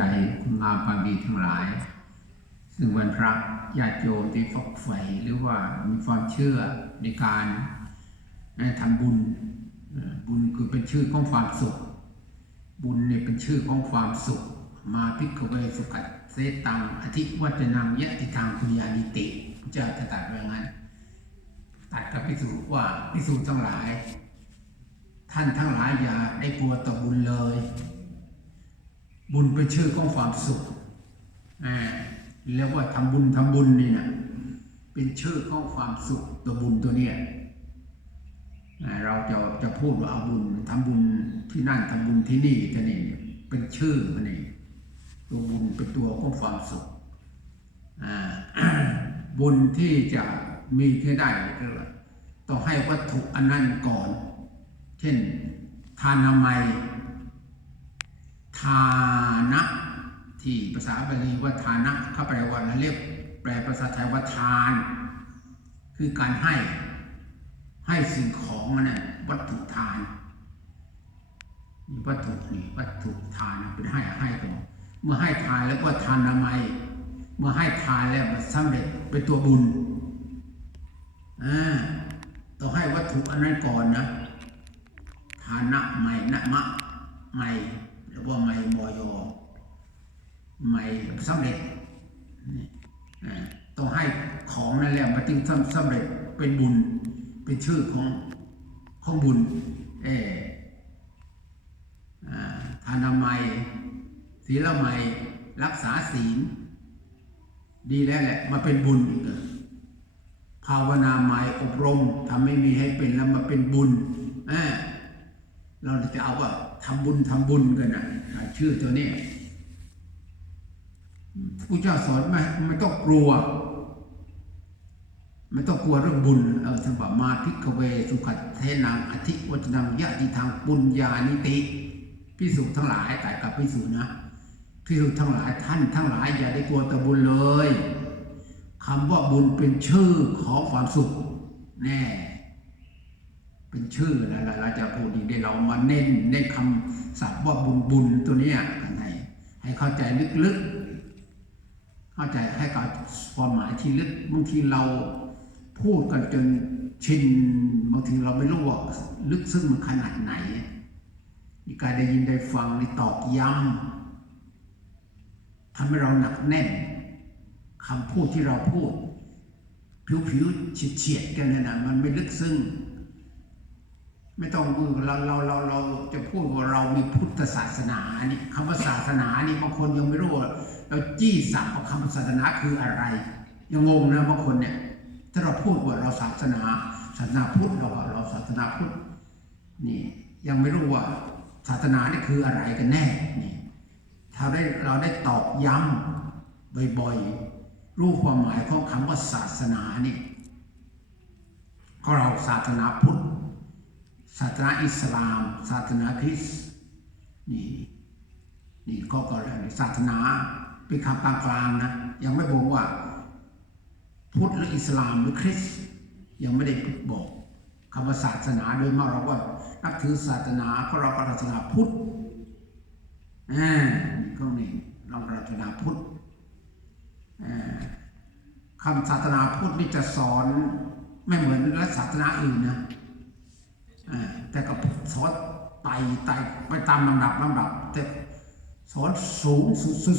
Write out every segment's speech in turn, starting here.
ใจคุณงามความดีทั้งหลาย ซึ่งวันพระญาติโยมที่ฝักใฝ่หรือว่ามีความเชื่อในการทำบุญ บุญคือเป็นชื่อของความสุข บุญเนี่ยเป็นชื่อของความสุข มาพิกเวสุขัดเสตังอธิวัจนังยะติทางคุญญานิติพระเจ้าจะตัดว้อย่างนั้น ตัดกับพิสูจน์ว่าพิสูจน์ทั้งหลาย ท่านทั้งหลายอย่าได้กลัวต่อบุญเลย บุญเป็นชื่อของความสุขอ่าเรียกว่าทำบุญทำบุญนี่นะเป็นชื่อของความสุขตัวบุญตัวเนี้ยเราจะจะพูดว่าเอาบุญทำบุญที่นั่นทำบุญที่นี่จะนี่เป็นชื่อมันนี่ตัวบุญเป็นตัวของความสุขบุญที่จะมีขึ้นได้ก็ต้องให้วัตถุอันนั้นก่อน เช่นทานามัย ทานะ ที่ภาษาบาลีว่าทานะเข้าแปลว่าเรียกแปลภาษาไทยว่าทาน คือการให้ให้สิ่งของนั่นนะวัตถุทานวัตถุนี่วัตถุทานเป็นให้ให้ก่อนเมื่อให้ทานแล้วก็ทานนามัยเมื่อให้ทานแล้วมันสำเร็จเป็นตัวบุญอ่าต้องให้วัตถุอันนั้นก่อนนะฐานะใหม่นะมะใหม่ รือว่าใหม่บอยอใหม่สำเร็จต้องให้ของนั่นแหละมาถึงสำสำเร็จเป็นบุญ เป็นชื่อของของบุญเออทานามัยศีลไมัยรักษาศีล ดีแล้วแหละมาเป็นบุญอีกภาวนาหมายอบรมทำให้มีให้เป็นแล้วมาเป็นบุญอ่า เราจะเอาว่าทำบุญทำบุญกันนะชื่อตัวนี้ผู้เจ้าสอนไม่ไม่ต้องกลัวไม่ต้องกลัวเรื่องบุญเออท่านบมาพิกเว สุขัดเทนังอธิวัจนังยะติทางปุญญานิติพิสุทั้งหลายแต่กับพิสุนะพิสุทั้งหลายท่านทั้งหลายอย่าได้กลัวแต่บุญเลยคำว่าบุญเป็นชื่อของความสุข แน่ เป็นชื่อนะเราจะพูดดีเดี๋ยวเรามาเน้นเน้นคำศัพท์ว่าบุญบุญตัวนี้กันให้ให้เข้าใจลึกๆ เข้าใจให้กับความหมายที่ลึกบางทีเราพูดกันจนชินบางทีเราไม่รู้ว่าลึกซึ้งมันขนาดไหนการได้ยินได้ฟังได้ตอกย้ำทำให้เราหนักแน่นคำพูดที่เราพูด ผิวๆเฉียดๆกันเนี่ยนะมันไม่ลึกซึ้ง ไม่ต้องมือเราเราเราเราจะพูดว่าเรามีพุทธศาสนานี่คำว่าศาสนานี่บางคนยังไม่รู้ว่าเราจี้สับว่าคำว่าศาสนาคืออะไร ยังงงนะบางคนเนี่ย ถ้าเราพูดว่าเราศาสนาศาสนาพุทธเราเราศาสนาพุทธนี่ ยังไม่รู้ว่าศาสนานี่คืออะไรกันแน่นี่ถ้าได้เราได้ตอกย้ำบ่อยๆรู้ความหมายของคำว่าศาสนานี่ก็เราศาสนาพุทธ ศาสนาอิสลาม ศาสนาคริสต์นี่นี่ก็ก็ศาสนาเป็นคำกลางๆนะยังไม่บอกว่าพุทธหรืออิสลามหรือคริสต์ยังไม่ได้บอกคำว่าศาสนาโดยมากเราก็นับถือศาสนาเพราะเราศาสนาพุทธอ่านี่ก็นี่เราศาสนาพุทธอ่าคำศาสนาพุทธนี่จะสอนไม่เหมือนศาสนาอื่นนะ แต่ก็สอนไต่ไต่ไปตามลำดับลำดับ แต่สอนสูง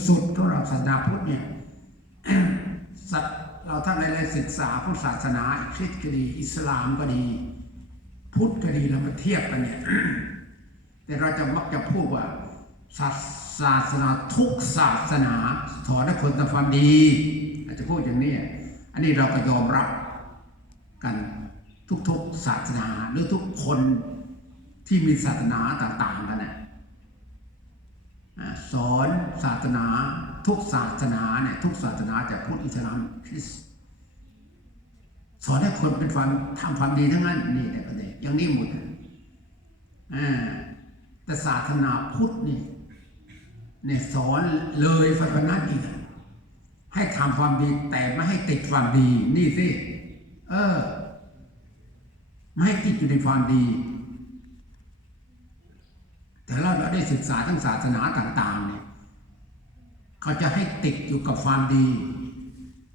สุดๆสำหรับศาสนาพุทธเนี่ยสัตเราท่านได้ศึกษาพุทธศาสนาคริสต์ก็ดีอิสลามก็ดี พุทธก็ดีเรามาเทียบกันเนี่ยแต่เราจะมักจะพูดว่าศาศาสนาทุกศาสนาสอนให้คนทำความดี อาจจะพูดอย่างนี้ อันนี้เราก็ยอมรับกัน ทุกๆศาสนาหรือทุกคนที่มีศาสนาต่าง ๆ กันเนะสอนศาสนาทุกศาสนาเนี่ยทุกศาสนาจากพุทธอิสลามคริสต์สอนให้คนเป็นความทำความดีทั้งนั้นนี่แหละก็เลยอย่างนี้หมดแต่ศาสนาพุทธนี่เนี่ยสอนเลยฝันนั้นอีกให้ทำความดีแต่ไม่ให้ติดความดีนี่สิเออ ไม่ให้ติดอยู่ในความดี แต่เราเราได้ศึกษาทั้งศาสนาต่าง ๆ เนี่ย เขาจะให้ติดอยู่กับความดี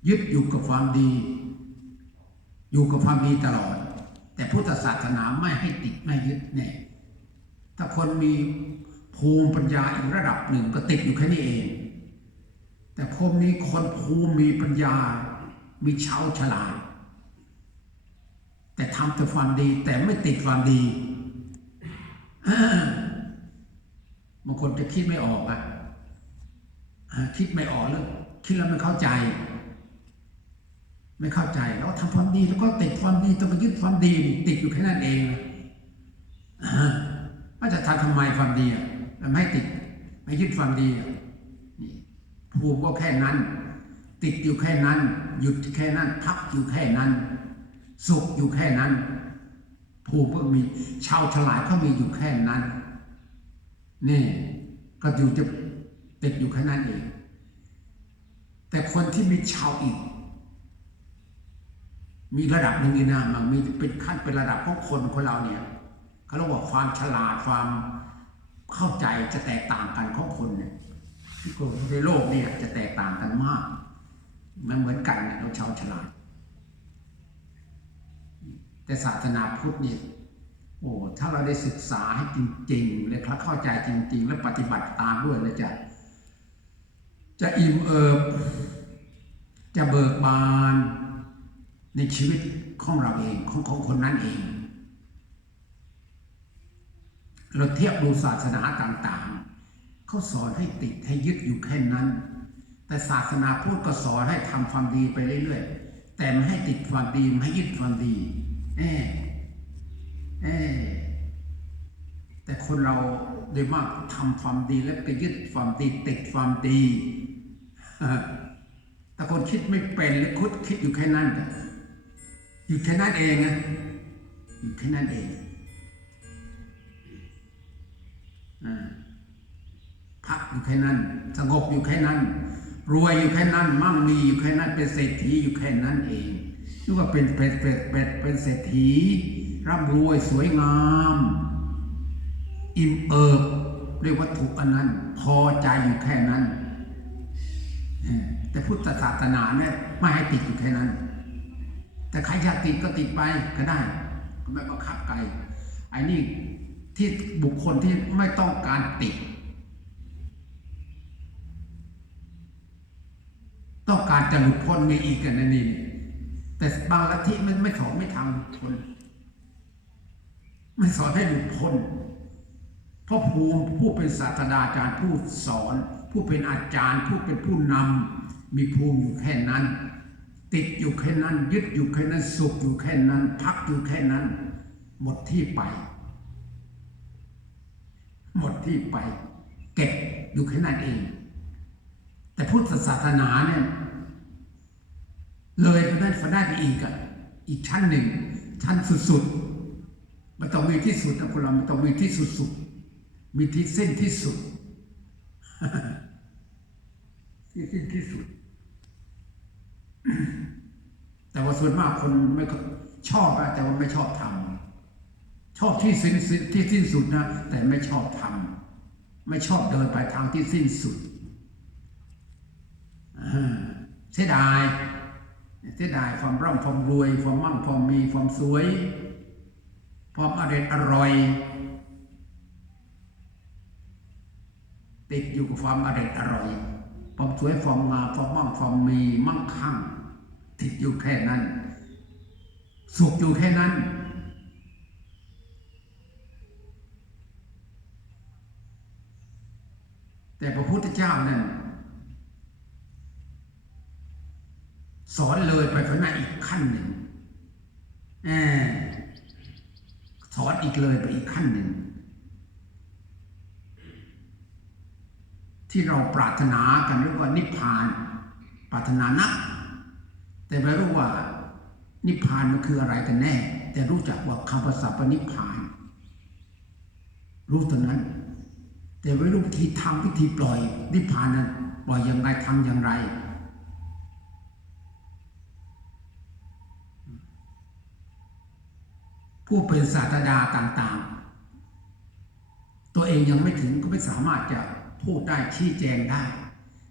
ยึดอยู่กับความดี อยู่กับความดีตลอด แต่พุทธศาสนาไม่ให้ติดไม่ยึดแน่ถ้าคนมีภูมิปัญญาอีกระดับหนึ่งก็ติดอยู่แค่นี้เอง แต่พวกนี้คนภูมิมีปัญญา มีเช้าฉลาด แต่ทำแต่ความดีแต่ไม่ติดความดีบางคนจะคิดไม่ออกอะอะคิดไม่ออกแล้วคิดแล้วไม่เข้าใจ ไม่เข้าใจแล้วทำความดีแล้วก็ติดความดีต้องไปยึดความดี ติดอยู่แค่นั้นเองว่าจะทำทำไมความดีอะไม่ติดไม่ยึดความดีนี่ภูมิก็แค่นั้น ติดอยู่แค่นั้น หยุดแค่นั้นพักอยู่แค่นั้น สุขอยู่แค่นั้น ภูมิก็มี ชาวฉลาดเขามีอยู่แค่นั้น นี่ ก็อยู่จะติดอยู่แค่นั้นเอง แต่คนที่มีชาวอีก มีระดับหนึ่งนี่นะมันมีเป็นขั้นเป็นระดับของคนคนเราเนี่ยเขาเรียกว่าความฉลาดความเข้าใจจะแตกต่างกันของคนเนี่ยที่คนในโลกเนี่ยจะแตกต่างกันมาก มันเหมือนกันเนี่ยเราชาวฉลาด แต่ศาสนาพุทธเนี่ยโอ้ถ้าเราได้ศึกษาให้จริงๆและเข้าใจจริง ๆ และปฏิบัติตามด้วยแล้วจะจะอิ่มเอิบจะเบิกบานในชีวิตของเราเองของของคนนั้นเอง เราเทียบดูศาสนาต่างๆ เขาสอนให้ติดให้ยึดอยู่แค่นั้น แต่ศาสนาพุทธก็สอนให้ทำความดีไปเรื่อยๆ แต่ไม่ให้ติดความดีไม่ให้ยึดความดี เออเอแต่คนเราโดยมากทำความดีแล้วไปยึดความดีติดความดีแต่คนคิดไม่เป็นหรือคุดคิดอยู่แค่นั้นอยู่แค่นั้นเองนะอยู่แค่นั้นเองอ่าพักอยู่แค่นั้น สงบอยู่แค่นั้น รวยอยู่แค่นั้น มั่งมีอยู่แค่นั้นเป็นเศรษฐีอยู่แค่นั้นเอง นึกว่าเป็นเป็นเป็นเป็นเป็นเศรษฐี ร่ำรวยสวยงาม อิ่มเอิบด้วยวัตถุอันนั้น พอใจอยู่แค่นั้น แต่พุทธศาสนาเนี่ยไม่ให้ติดอยู่แค่นั้น แต่ใครอยากติดก็ติดไปก็ได้ ก็ไม่บังคับใครไอ้นี่ที่บุคคลที่ไม่ต้องการติด ต้องการจะหลุดพ้นมีอีกกันนะนี่ แต่บางลัทธิมันไม่สอนไม่ทำหลุดพ้นไม่สอนให้หลุดพ้นเพราะภูมิผู้เป็นศาสตราจารย์ผู้สอน ผู้เป็นอาจารย์ ผู้เป็นผู้นำมีภูมิอยู่แค่นั้น ติดอยู่แค่นั้น ยึดอยู่แค่นั้นสุขอยู่แค่นั้น พักอยู่แค่นั้น หมดที่ไป หมดที่ไป เก็บอยู่แค่นั้นเอง แต่พุทธศาสนาเนี่ย เลยไปนั้ฝันได้ไปอีกอะอีกชั้นหนึ่ง ชั้นสุดๆมันต้องมีที่สุดนะคนเรามันต้องมีที่สุดๆมีที่เส้นที่สุด ที่สิ้นที่สุด แต่ว่าส่วนมากคนไม่ชอบอะแต่ว่าไม่ชอบทำชอบที่สิ้นที่สิ้นสุดนะแต่ไม่ชอบทำไม่ชอบเดินไปทางที่สิ้นสุดเสียดาย เสียดายความร่ำความรวย ความมั่งความมีความสวย ความอร่อยอร่อย ติดอยู่กับความอร่อยอร่อยความสวยความงามความมั่งความมีมั่งคั่ง ติดอยู่แค่นั้น สุขอยู่แค่นั้น แต่พระพุทธเจ้านั่น สอนเลยไปข้างหน้าอีกขั้นหนึ่งอสอนอีกเลยไปอีกขั้นหนึ่ง ที่เราปรารถนากันเรียกว่านิพพาน ปรารถนานัก แต่ไม่รู้ว่านิพพานมันคืออะไรกันแน่ แต่รู้จักว่าคำภาษาปนิพพาน รู้ตรงนั้น แต่ไม่รู้วิธีทำวิธีปล่อยนิพพานนั้นปล่อยอย่างไรทำอย่างไร ผู้เป็นศาสดาต่างๆ ตัวเองยังไม่ถึงก็ไม่สามารถจะพูดได้ชี้แจงได้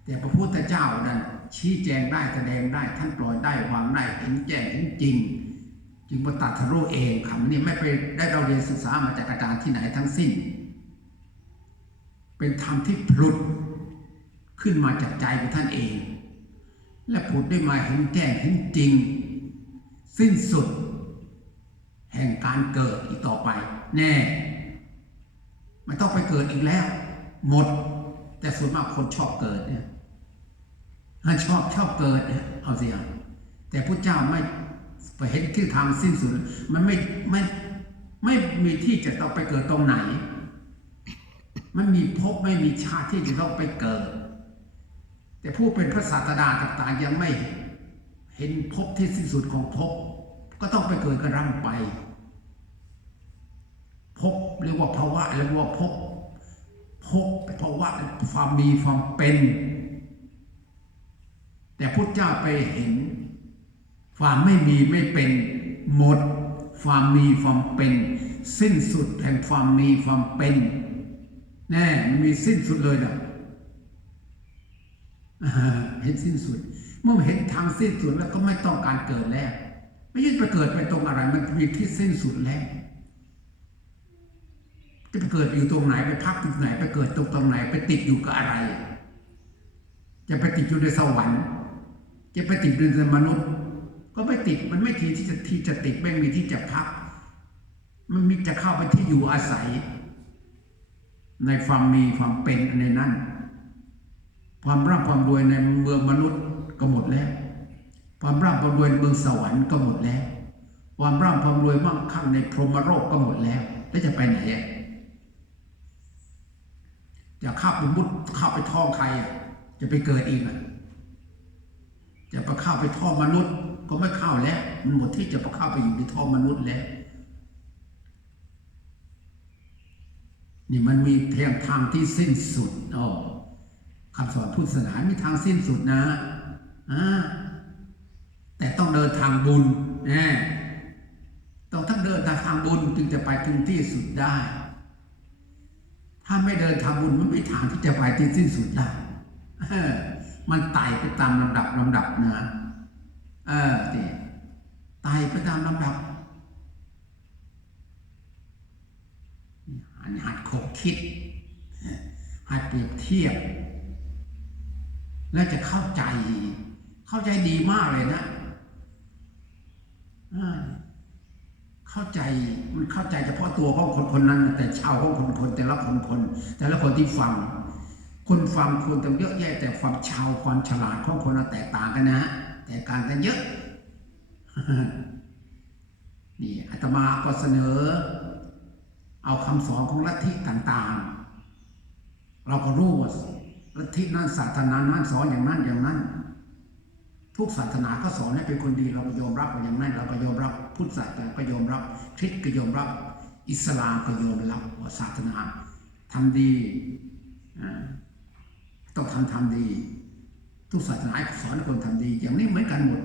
แต่พระพุทธเจ้านั้นชี้แจงได้แสดงได้ท่านปล่อยได้วางได้เห็นแจ้งเห็นจริง จึงมาตัดทะลุเองคำนี้ไม่ไปได้เราเรียนศึกษามาจากอาจารย์ที่ไหนทั้งสิ้น เป็นธรรมที่พลุดขึ้นมาจากใจของท่านเอง และผุดได้มาเห็นแจ้งเห็นจริง สิ้นสุด แห่งการเกิดอีกต่อไป แน่ไม่ต้องไปเกิดอีกแล้ว หมด แต่ส่วนมากคนชอบเกิดเนี่ยถ้าชอบชอบเกิดเนี่ยเอาเสียแต่พระเจ้าไม่ไปเห็นที่ทางสิ้นสุด มันไม่ไม่ไม่มีที่จะต้องไปเกิดตรงไหน มันมีภพไม่มีชาติที่จะต้องไปเกิด แต่ผู้เป็นพระศาสดาต่างๆยังไม่เห็นภพที่สิ้นสุดของภพก็ต้องไปเกิดกระร่ำไป ภพเรียกว่าภาวะเรียกว่าพภพบภาวะความมีความเป็น แต่พุทธเจ้าไปเห็น ความไม่มีไม่เป็นหมด ความมีความเป็น สิ้นสุดแห่งความมีความเป็นแน่มันมีสิ้นสุดเลยนะเห็นสิ้นสุด เมื่อเห็นทางสิ้นสุดแล้วก็ไม่ต้องการเกิดแล้ว ไม่ยึดไปเกิดไปตรงอะไร มันมีที่สิ้นสุดแล้ว ไปเกิดอยู่ตรงไหนไปพักที่ไหน ไปเกิดตรงตรงไหน ไปติดอยู่กับอะไร จะไปติดอยู่ในสวรรค์จะไปติดอยู่ในมนุษย์ ก็ไม่ติดมันไม่ทีที่จะที่จะติดไม่มีที่จะพัก มันมีจะเข้าไปที่อยู่อาศัย ในความมีความเป็นในนั้น ความร่ำความรวยในเมืองมนุษย์ก็หมดแล้ว ความร่ำความรวยในเมืองสวรรค์ก็หมดแล้ว ความร่ำความรวยมั่งคั่งในพรหมโลกก็หมดแล้ว แล้วจะไปไหนอะ จะเข้าไปมุดเข้าไปท่องใครอะ จะไปเกิดอีกอะจะไปเข้าไปท่องมนุษย์ ก็ไม่เข้าแล้ว มันหมดที่จะไปเข้าไปอยู่ในท่องมนุษย์แล้ว นี่มันมีเพียงทางที่สิ้นสุดอ๋อคำสอนพุทธศาสนามีทางสิ้นสุดนะอ่าแต่ต้องเดินทางบุญน่ต้องทั้งเดินทางบุญจึงจะไปถึงที่สุดได้ ถ้าไม่เดินทาบุญมันไม่ทางที่จะไปที่สิ้นสุดได้มันไต่ไปตามลำดับลำดับนะเออทีไต่ไปตามลำดับหันหัดขบคิด หัดเปรียบเทียบ แล้วจะเข้าใจ เข้าใจดีมากเลยนะอ่า เข้าใจมันเข้าใจเฉพาะตัวของคนคนนั้น แต่ชาวของคนคนแต่ละคนคน แต่ละคนที่ฟัง คนฟังคนต้องเยอะแยะแต่ความชาวความฉลาดของคนเราแตกต่างกันนะแต่การกันเยอะนี่อาตมาก็เสนอ เอาคำสอนของลัทธิต่างๆ เราก็รู้ว่าลัทธินั้นศาสนานั้นสอนอย่างนั้นอย่างนั้น ทุกศาสนาก็สอนให้เป็นคนดีเราก็ยอมรับอย่างนั้นเราก็ยอมรับพุทธศาสนาก็ยอมรับคริสต์ก็ยอมรับ อิสลามก็ยอมรับว่าศาสนาทำดีต้องทำทำดี ทุกศาสนาสอนให้คนทำดี อย่างนี้เหมือนกันหมด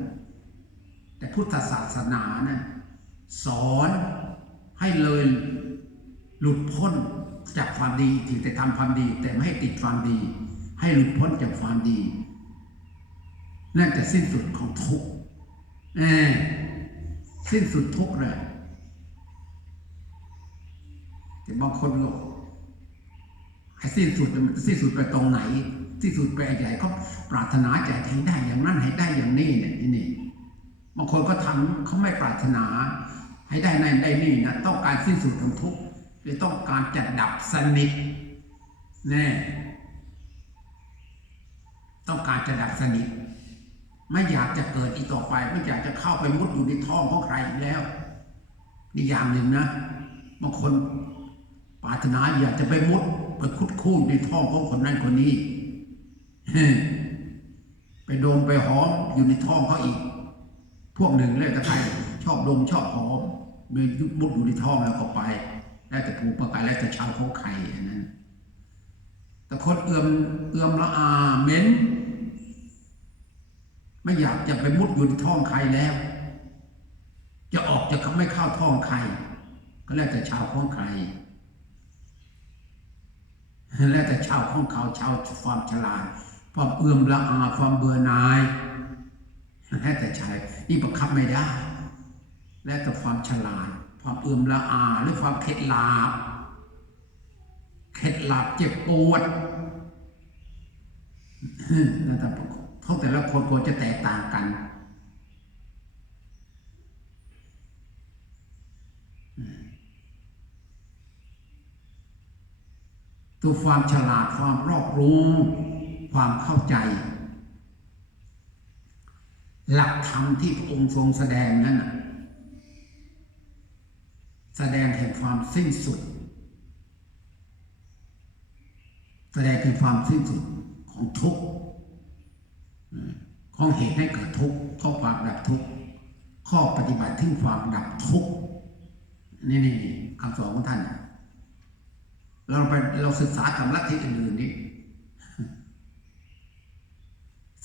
แต่พุทธศาสนานั้นสอนให้เลยหลุดพ้นจากความดีที่แต่ทำความดี แต่ไม่ให้ติดความดี ให้หลุดพ้นจากความดี นั่นจะสิ้นสุดของทุกข์เออสิ้นสุดทุกข์เลยแต่บางคนก็ให้สิ้นสุดมันจะสิ้นสุดไปตรงไหน สิ้นสุดไปใหญ่เขาปรารถนาจะให้ได้อย่างนั้นให้ได้อย่างนี้เนี่ยนี่บางคนก็ทำเขาไม่ปรารถนา ให้ได้นั่นได้นี่นะต้องการสิ้นสุดของทุกข์หรือต้องการจะดับสนิทแน่ต้องการจะดับสนิท ไม่อยากจะเกิดอีกต่อไป ไม่อยากจะเข้าไปมุดอยู่ในท้องของใครอีกแล้วนี่อย่างหนึ่งนะบางคนปรารถนาอยากจะไปมุดไปคุดคู่ในท้องของคนนั้นคนนี้ไปโดมไปหอมอยู่ในท้องเขาอีก พวกหนึ่งเลยแต่ใครชอบดมชอบหอมมียุบมุดอยู่ในท้องแล้วก็ไปแล้วแต่ผูกประกายแล้วแต่ชาวเขาไข่อันนั้นแต่คนเอื่อมเอื่อมละอาเหม็น ไม่อยากจะไปมุดอยู่ในท้องใครแล้ว จะออกจะไม่เข้าท้องใคร ก็แล้วแต่ชาวของใคร แล้วแต่ชาวของเขาชาวความฉลาดความเอื่อมละอาความเบื่อหน่ายแล้วแต่ใช้นี่บังคับไม่ได้ และแต่ความฉลาดความเอื่อมละอาหรือความเข็ดหลาบเข็ดหลาบเจ็บปวดนั่นแต่ ของแต่ละคนควรจะแตกต่างกันตัวความฉลาดความรอบรู้ ความเข้าใจ หลักธรรมที่พระองค์ทรงแสดงนั้นแสดงแห่งความสิ้นสุด แสดงถึงความสิ้นสุดของทุกข์ ของเหตุให้เกิดทุกข์ข้อความดับทุกข์ข้อปฏิบัติที่ความดับทุกข์นี่นี่คำสอนของท่าน เราไปเราศึกษากับลัทธิอื่นๆนี่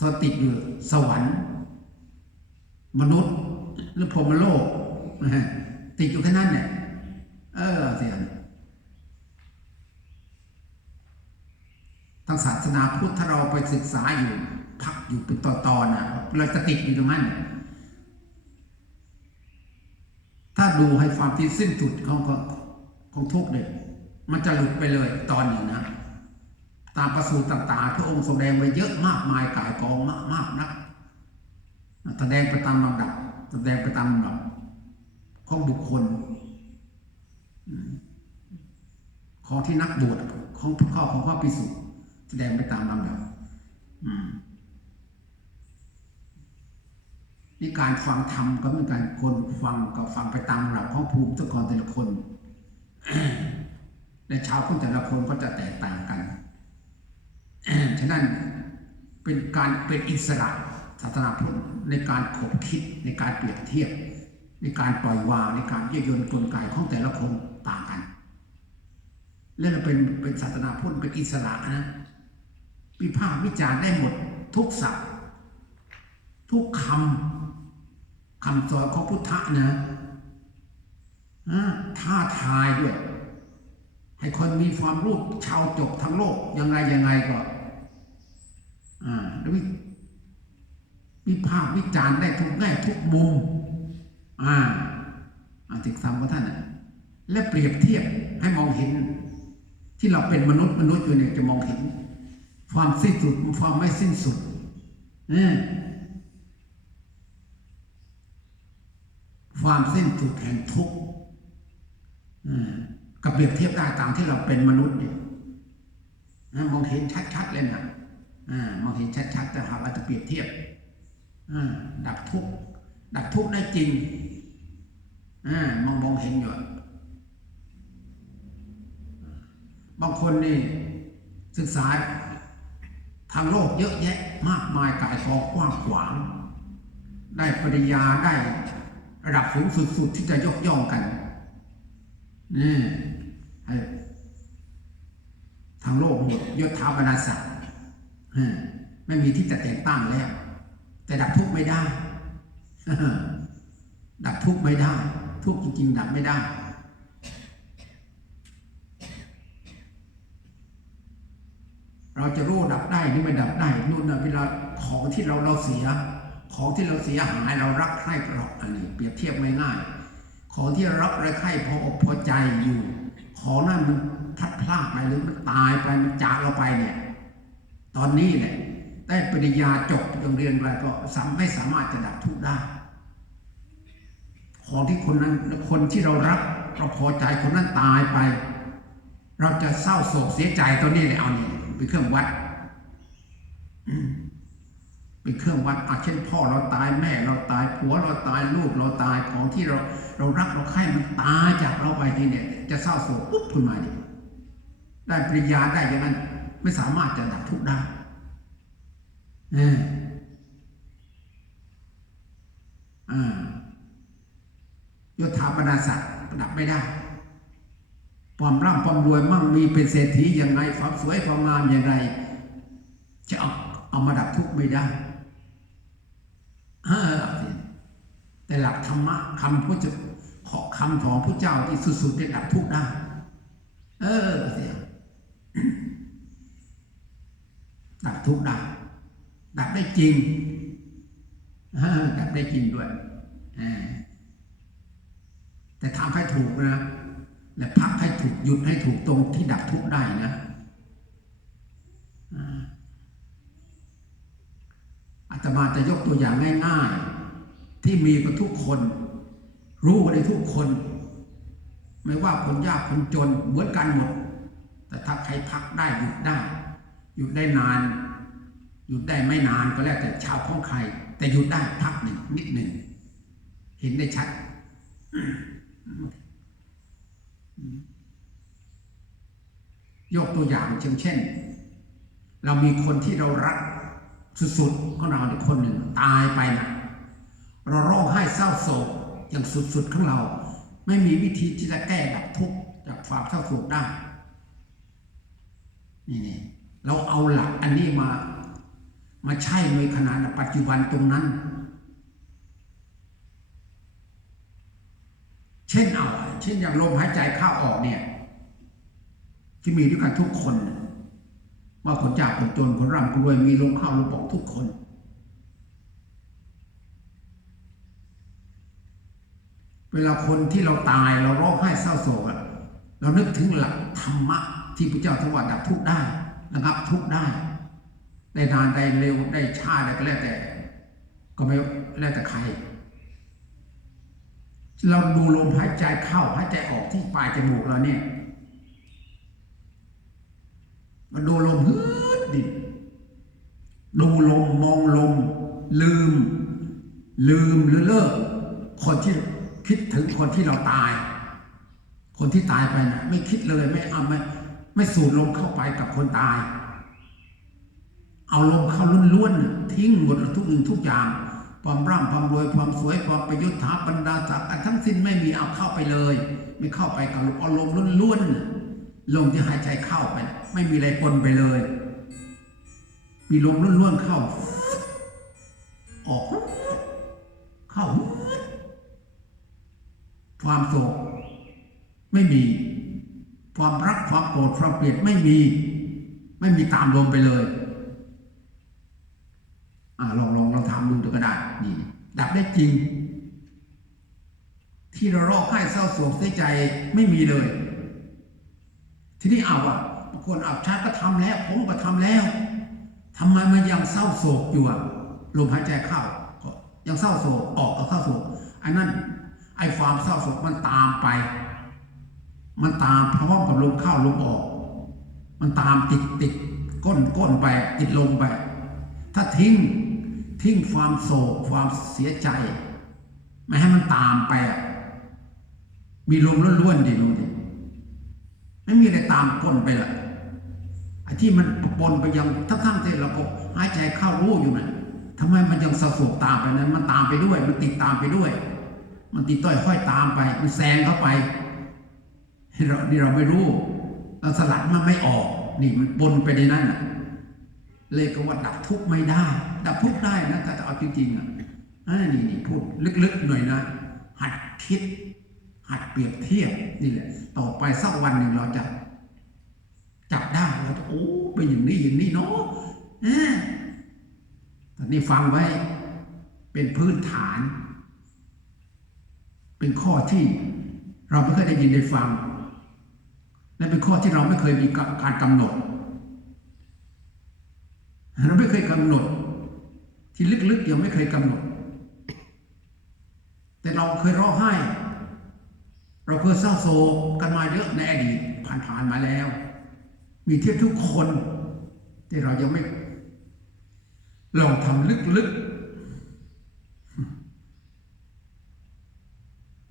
สติดอยู่สวรรค์ มนุษย์หรือพรมโลกติดอยู่แค่นั้นเนี่ยเออเสียง ทางศาสนาพุทธถ้าเราไปศึกษาอยู่ พักอยู่เป็นตอนๆนะเราจะติดอยู่ตรงนั้น ถ้าดูให้ความที่สิ้นสุดของของทุกเนี่ยมันจะหลุดไปเลยตอนหนึ่งนะตามประสูตรต่างๆพระองค์แสดงไว้เยอะมากมายกายกองมากมากนะแสดงไปตามลำดับ แสดงไปตามลำดับของบุคคล ของที่นักบวชของข้อของข้อพิสุทธิ์ แสดงไปตามลำดับอืมนี่การฟังธรรมก็เหมือนกันคนฟังก็ฟังไปตามหลักของภูมิตะกรแต่ละคน และชาวพุทธแต่ละคนก็จะแตกต่างกัน ฉะนั้นเป็นการเป็นอิสระศาสนาพุทธในการขบคิดในการเปรียบเทียบ ในการปล่อยวางในการยืดยนกลไกของแต่ละคนต่างกัน และเราเป็นเป็นศาสนาพุทธเป็นอิสระนะ วิพากษ์วิจารณ์ได้หมด ทุกศัพท์ทุกคำคำสอนของพุทธะนะอ่าทายด้วย ให้คนมีความรู้ชาวจบทั้งโลก ยังไงยังไงก็อ่าแล้ววิวิพากษ์วิจารณ์ได้ทุกแง่ทุกมุม อ่าอาติกรรมของท่านนะและเปรียบเทียบให้มองเห็น ที่เราเป็นมนุษย์มนุษย์อยู่เนี่ยจะมองเห็น ความสิ้นสุดความไม่สิ้นสุดอืมความสิ้นสุดแห่งทุกข์อืมกับเปรียบเทียบได้ตามที่เราเป็นมนุษย์เนี่ยมองเห็นชัดๆเลยนะอ่ามองเห็นชัดๆแต่หากเราจะเปรียบเทียบอ่าดับทุกข์ดับทุกข์ได้จริงอ่ามองมองเห็นอยู่บางคนนี่ศึกษา ทางโลกเยอะแยะมากมายกายกองกว้างขวาง ได้ปริญญาได้ระดับสูงสุดๆที่จะยกย่องกันนี่ให้ทางโลกหมดยศถาบรรดาศักดิ์ไม่มีที่จะแต่งตั้งแล้ว แต่ดับทุกข์ไม่ได้ ดับทุกข์ไม่ได้ ทุกข์จริงๆ ดับไม่ได้ เราจะรู้ดับได้หรือไม่ดับได้นู่นนะเวลาของที่เราเราเสีย ของที่เราเสียหายเรารักใคร่เราอันนี้เปรียบเทียบง่ายๆของที่รักและใคร่พออกพอใจอยู่ ของนั้นมันพัดพรากไปหรือมันตายไปมันจากเราไปเนี่ย ตอนนี้เนี่ยได้ปริญญาจบโรงเรียนอะไรก็สามไม่สามารถจะดับทุกข์ได้ ของที่คนนั้นคนที่เรารักเราพอใจคนนั้นตายไป เราจะเศร้าโศกเสียใจตัวนี้เลยเอานี่ เป็นเครื่องวัดเป็นเครื่องวัดอาเช่น พ่อเราตายแม่ เราตายผัวเราตายลูกเราตายของที่เราเรารักเราใคร่มันตายจากเราไปทีเนี่ย จะเศร้าโศกปุ๊บขึ้นมาดิได้ปริญญาได้อย่างนั้น ไม่สามารถจะดับทุกข์ได้เอออ่ายศถาบรรดาศักดิ์ดับไม่ได้ ความร่ำความรวยมั่งมีเป็นเศรษฐียังไงความสวยความงามอย่างไร จะเอาเอามาดับทุกข์ไม่ได้แต่หลักธรรมะคำพุทธขอคำของพระเจ้าที่สุดๆได้ดับทุกข์ได้ เออเสียดับทุกข์ได้ดับได้จริงดับได้จริงด้วยแต่ทำให้ถูกนะ และพักให้ถูกหยุดให้ถูกตรงที่ดับทุกได้นะอาตมาจะยกตัวอย่างง่ายๆ ที่มีกับทุกคน รู้กันในทุกคน ไม่ว่าคนยากคนจนเหมือนกันหมด แต่ถ้าใครพักได้หยุดได้หยุดได้นานหยุดได้ไม่นานก็แล้วแต่ชาวของใคร แต่หยุดได้พักหนึ่งนิดหนึ่ง เห็นได้ชัด ยกตัวอย่างเช่นเช่น เรามีคนที่เรารักสุดๆของเราเนี่ยคนหนึ่งตายไปนะเราร้องไห้เศร้าโศกอย่างสุดๆของเรา ไม่มีวิธีที่จะแก้ดับทุกข์จากความเศร้าโศกได้นี่นี่เราเอาหลักอันนี้มา มาใช้ในขณะปัจจุบันตรงนั้น เช่นเอาเช่นอย่างลมหายใจเข้าออกเนี่ย ที่มีด้วยกันทุกคนว่าคนจากคนจนคนร่ำคนรวยมีลมเข้าลมออกทุกคน เวลาคนที่เราตายเราร้องไห้เศร้าโศกอะเรานึกถึงหลักธรรมะที่พระเจ้าทวดดับทุกได้นะครับทุกได้ได้นานได้เร็วได้ช้าได้ก็แล้วแต่ ก็ไม่แล้วแต่ใคร เราดูลมหายใจเข้าหายใจออกที่ปลายจมูกเราเนี่ย มันดูลมฮึดดิดูลมมองลม ลืม ลืมหรือเลิก คนที่คิดถึงคนที่เราตาย คนที่ตายไปนะไม่คิดเลยไม่เอาไม่ไม่สูดลมเข้าไปกับคนตาย เอาลมเข้าล้วนๆทิ้งหมดทุกอื่นทุกอย่าง ความร่ำความรวยความสวยความประยุทธ์ถาบรรดาศักดิ์ทั้งสิ้นไม่มีเอาเข้าไปเลย ไม่เข้าไปกับลมอาลมล้วนๆลมที่หายใจเข้าไป ไม่มีอะไรปนไปเลย มีลมล้วนๆเข้า ออก เข้า ความโศกไม่มี ความรักความโกรธความเกลียดไม่มี ไม่มีตามลมไปเลย อ่าลองลองลองทำดูก็ได้ นี่ ดั บได้จริง ที่เราร้องไห้เศร้าโศกเสียใจไม่มีเลย ทีนี้เอาอะบางคนเอาชาติก็ทำแล้ว ผมก็ทำแล้วทำไมมันยังเศร้าโศกอยู่อะลมหายใจเข้าก็ยังเศร้าโศกออกก็เศร้าโศกอันนั้นไอ้ความเศร้าโศกมันตามไป มันตามพร้อมกับลมเข้าลมออก มันตามติดติดก้นก้นไปติดลมไป ถ้าทิ้ง ทิ้งความโศกความเสียใจ ไม่ให้มันตามไปอะมีลมล้วนๆดิดูดิไม่มีอะไรตามก้นไปละไอ้ที่มันปนไปยังทั้งๆที่เราก็หายใจเข้ารู้อยู่นะทำไมมันยังสะสกตามไปนั้นมันตามไปด้วย มันติดตามไปด้วย มันติดต้อยห้อยตามไป มันแซงเข้าไปเรานี่เราไม่รู้เราสลัดมันไม่ออก นี่มันปนไปในนั้นน่ะ เลยก็ว่าดับทุกข์ไม่ได้ ดับทุกข์ได้นะแต่เอาจริงๆอะอ่านี่นี่พูดลึกๆหน่อยนะ หัดคิด หัดเปรียบเทียบนี่แหละ ต่อไปสักวันหนึ่งเราจะ จับได้เราจะโอ้เป็นอย่างนี้อย่างนี้เนาะเอ๊ะตอนนี้ฟังไว้เป็นพื้นฐาน เป็นข้อที่เราไม่เคยได้ยินได้ฟัง และเป็นข้อที่เราไม่เคยมีการกำหนด เราไม่เคยกำหนด ที่ลึกๆยังไม่เคยกำหนด แต่เราเคยร้องไห้ เราเคยเศร้าโศกกันมาเยอะในอดีตผ่านๆมาแล้ว มีเทียบทุกคนที่เรายังไม่ลองทำลึก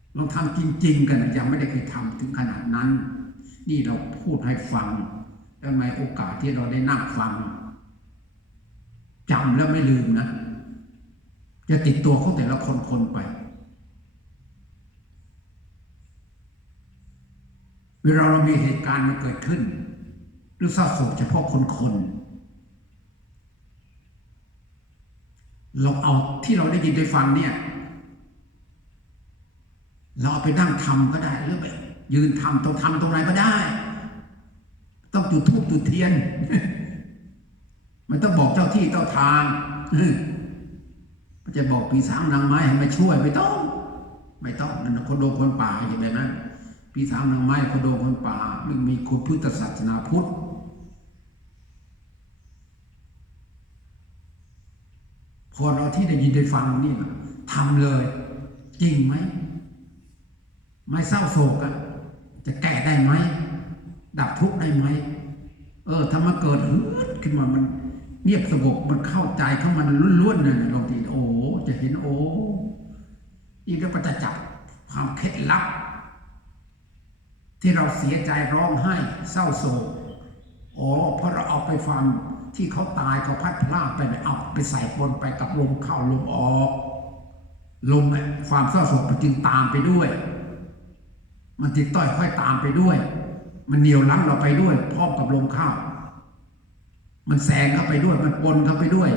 ๆลองทำจริง ๆ กันยังไม่ได้เคยทำถึงขนาดนั้น นี่เราพูดให้ฟัง แล้วในโอกาสที่เราได้นั่งฟัง จำแล้วไม่ลืมนะ จะติดตัวเขาแต่ละคนคนไป เวลาเรามีเหตุการณ์มันเกิดขึ้น หรือเศร้าโศกเฉพาะคนคนเราเอาที่เราได้ยินได้ฟังเนี่ย เราเอาไปนั่งทำก็ได้หรือไปยืนทำตรงทำตรงไหนก็ได้ ต้องจุดธูปจุดเทียน มันต้องบอกเจ้าที่เจ้าทางมันจะบอกปีศาจนางไม้ให้มาช่วยไม่ต้อง ไม่ต้องนั่นคนโดคนป่าอย่างแบบนั้นปีศาจนางไม้คนโดคนป่ามันมีคุณพุทธศาสนาพุทธพอเราที่ได้ยินได้ฟังนี่ทำเลย จริงไหมไม่เศร้าโศกอะจะแก้ได้ไหม ดับทุกข์ได้ไหม เออถ้ามาเกิดฮึดขึ้นมามัน เงียบสงบมันเข้าใจเข้ามันล้วนๆเนี่ยลองทีโอ้จะเห็นโอ้อีกแล้วก็จะจับความเคล็ดลับ ที่เราเสียใจร้องไห้ เศร้าโศกอ๋อเพราะเราเอาไปฟังที่เขาตายเขาพัดพลาดไปเนี่ยเอาไปใส่ปนไปกับลมเข้าลมออกลมเนี่ยความเศร้าโศกมันจึงตามไปด้วย มันติดต้อยค่อยตามไปด้วย มันเหนียวลั้งเราไปด้วยพร้อมกับลมเข้า มันแซงเข้าไปด้วย มันปนเข้าไปด้วย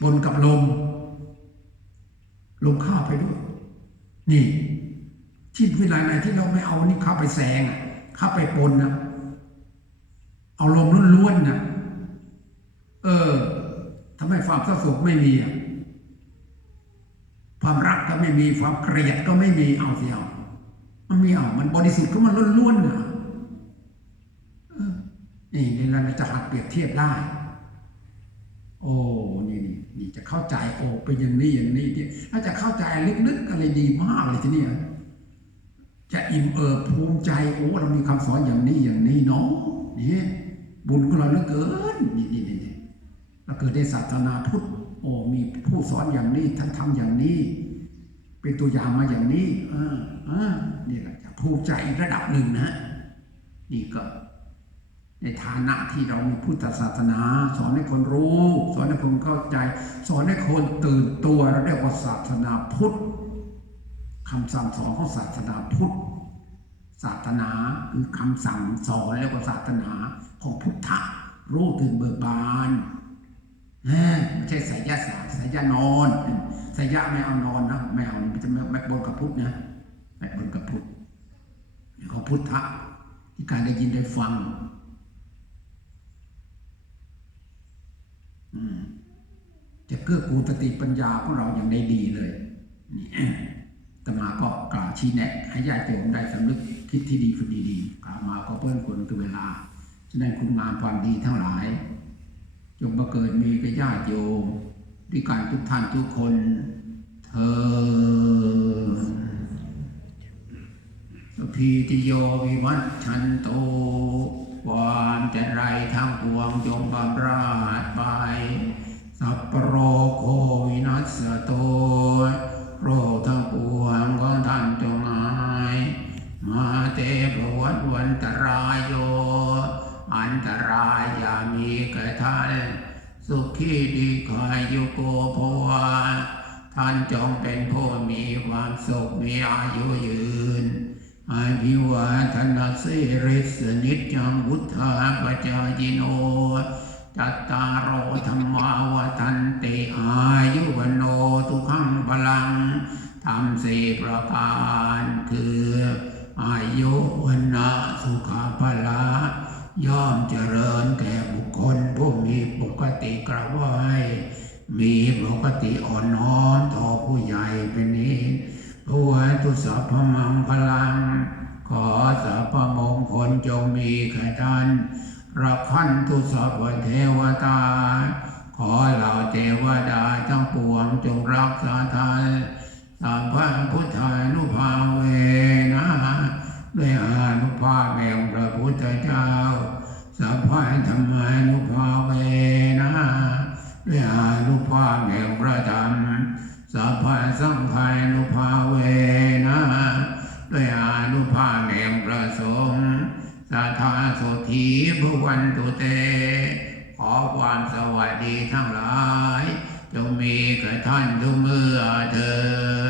ปนกับลม ลมเข้าไปด้วย นี่ ที่เวลาไหนที่เราไม่เอานี่เข้าไปแซงอะเข้าไปปนนะเอาลมล้วนๆนะเออทำให้ความเศร้าโศกไม่มีอะความรักก็ไม่มีความเกลียดก็ไม่มีเอาเสียเอามันมีเอามันบริสุทธิ์ก็มันล้วนๆนะ นี่นี่เราจะหัดเปรียบเทียบได้ โอ้นี่นี่นี่จะเข้าใจโอ้เป็นอย่างนี้อย่างนี้ที่ถ้าจะเข้าใจลึกๆอะไรดีมากเลยทีนี้จะอิ่มเอิบภูมิใจโอ้เรามีคำสอนอย่างนี้อย่างนี้เนาะนี่บุญของเราเหลือเกินนี่นี่นี่เราเกิดในศาสนาพุทธโอ้มีผู้สอนอย่างนี้ท่านทำอย่างนี้ เป็นตัวอย่างมาอย่างนี้อ่าอ่านี่แหละจะภูมิใจระดับหนึ่งนะนี่ก็ ในฐานะที่เรามีพุทธศาสนา สอนให้คนรู้ สอนให้คนเข้าใจ สอนให้คนตื่นตัวเราเรียกว่าศาสนาพุทธคำสั่งสอนของศาสนาพุทธศาสนาคือคำสั่งสอนเรียกว่าศาสนาของพุทธะรู้ตื่นเบิกบานไม่ใช่ไสยศาสตร์ไสยนอนไสยะไม่เอานอนนะไม่เอามันจะไม่ไม่บนกับพุทธนะไม่บนกับพุทธของพุทธะที่การได้ยินได้ฟัง อืม จะเกื้อกูลสติปัญญาของเราอย่างได้ดีเลยนี่ตมาก็กล่าวชี้แนะให้ญาติโยมได้สำนึกคิดที่ดีฝึกดีๆกล่าวมาก็เพื่อนคนคือเวลาฉะนั้นคุณงามความดีทั้งหลายจงมาเกิดมีกับญาติโยมด้วยกันทุกท่านทุกคนเธอพีติโยวิวัชชันโต ความแต่ไรทั้งปวงจงบำราดไป สัพโรโควินัสโตโรคทั้งปวงของท่านจงหาย มาเตภวัตวันตรายโย อันตรายอย่ามีแก่ท่าน สุขีดีคายโยโกภวะท่านจงเป็นผู้มีความสุขมีอายุยืน อาภิวาทนาสิริสนิจังวุธาปจายโนจัตตารโอธรรมาวทันติอายุวโนทุขังพลังทำสี่ประการคือ อายุวันนะสุขภาละย่อมเจริญแก่บุคคลผู้มีปกติกระไหวมีปกติอ่อนน้อมต่อผู้ใหญ่เป็นนี้ ผู้ให้ทุสัพพมังพลัง ขอสัพพมงคลจงมีแก่ท่านรักขันตุสัพเทวตา ขอเหล่าเทวดาทั้งปวงจงรักษาท่านสัมพะพุทธานุภาเวนะด้วยอานุภาพแห่งพระพุทธเจ้าสัพพะธรรมานุภาเวนะด้วยอานุภาพแห่งพระธรรม สัพพะสังฆานุภาเวนะด้วยอนุภาแห่งประสงค์สัทธาโสธีภวันตุเต ขอความสวัสดีทั้งหลาย จงมีกับท่านทุกเมื่อเธอ